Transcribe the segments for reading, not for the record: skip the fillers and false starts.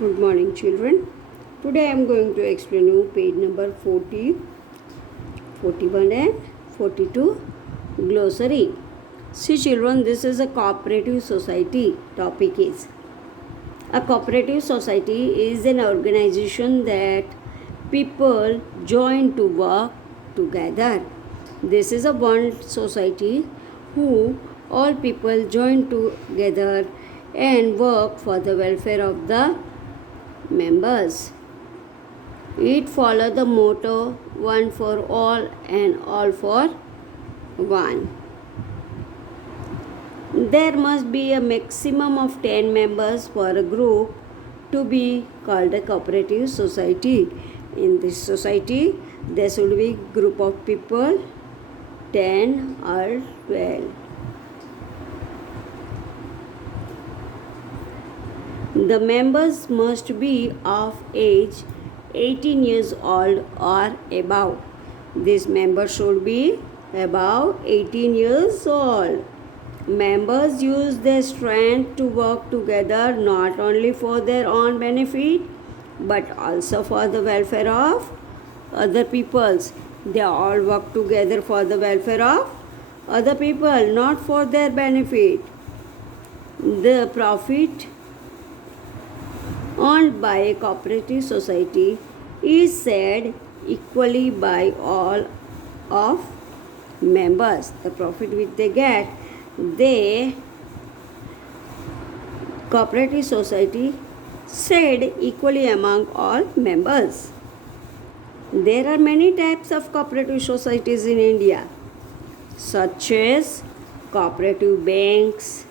Good morning, children. Today I am going to explain you page number 40, 41 and 42 glossary. See, children, this is a cooperative society. Topic is a cooperative society is an organization that people join to work together. This is a one society who all people join together and work for the welfare of the members. It follows the motto one for all and all for one. There must be a maximum of 10 members for a group to be called a cooperative society. In this society, there should be group of people 10 or 12. The members must be of age 18 years old or above. This member should be above 18 years old. Members use their strength to work together not only for their own benefit but also for the welfare of other peoples. They all work together for the welfare of other people, not for their benefit. The profit earned by a cooperative society is shared equally by all of members. The profit which they get, the cooperative society shared equally among all members. There are many types of cooperative societies in India, such as cooperative banks,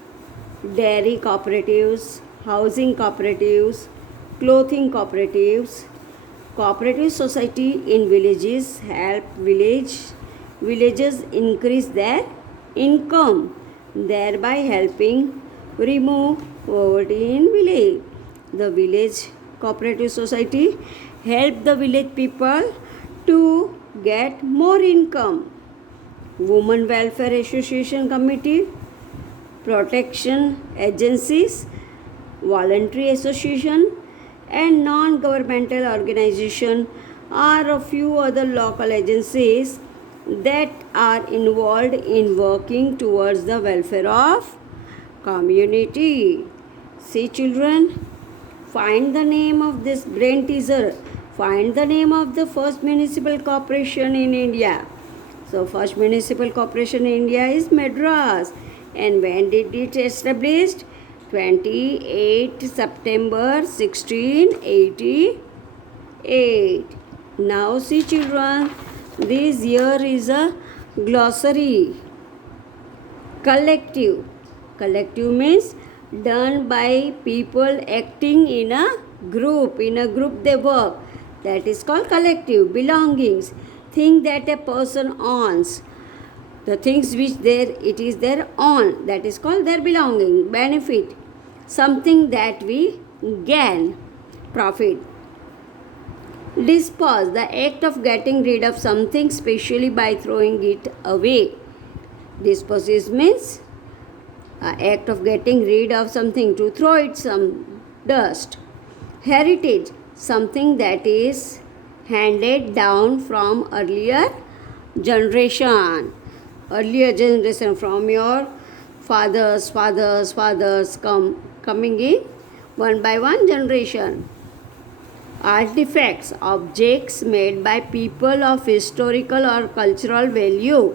dairy cooperatives, housing cooperatives, clothing cooperatives. Cooperative society in villages help villagers increase their income, thereby helping remove poverty in village. The village cooperative society help the village people to get more income. Women Welfare Association Committee, protection agencies, voluntary association and non-governmental organization are a few other local agencies that are involved in working towards the welfare of community. See, children, find the name of this brain teaser. Find the name of the first municipal corporation in India. So first municipal corporation in India is Madras. And when did it established? 28 September 1688. Now see, children, this year is a glossary. Collective. Collective means done by people acting in a group. In a group they work. That is called collective. Belongings. Thing that a person owns. The things which it is their own, that is called their belonging. Benefit, something that we gain. Profit. Dispose, the act of getting rid of something, especially by throwing it away. Dispose means act of getting rid of something, to throw it some dust. Heritage, something that is handed down from earlier generation. Earlier generation, from your fathers coming in one by one generation. Artifacts, objects made by people of historical or cultural value.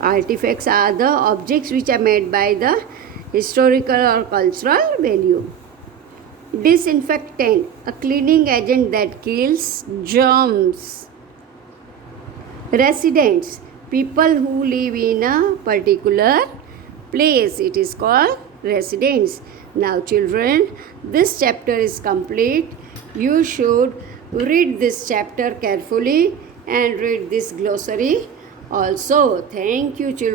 Artifacts are the objects which are made by the historical or cultural value. Disinfectant, a cleaning agent that kills germs. Residents, people who live in a particular place. It is called residents. Now, children, this chapter is complete. You should read this chapter carefully and read this glossary also. Thank you, children.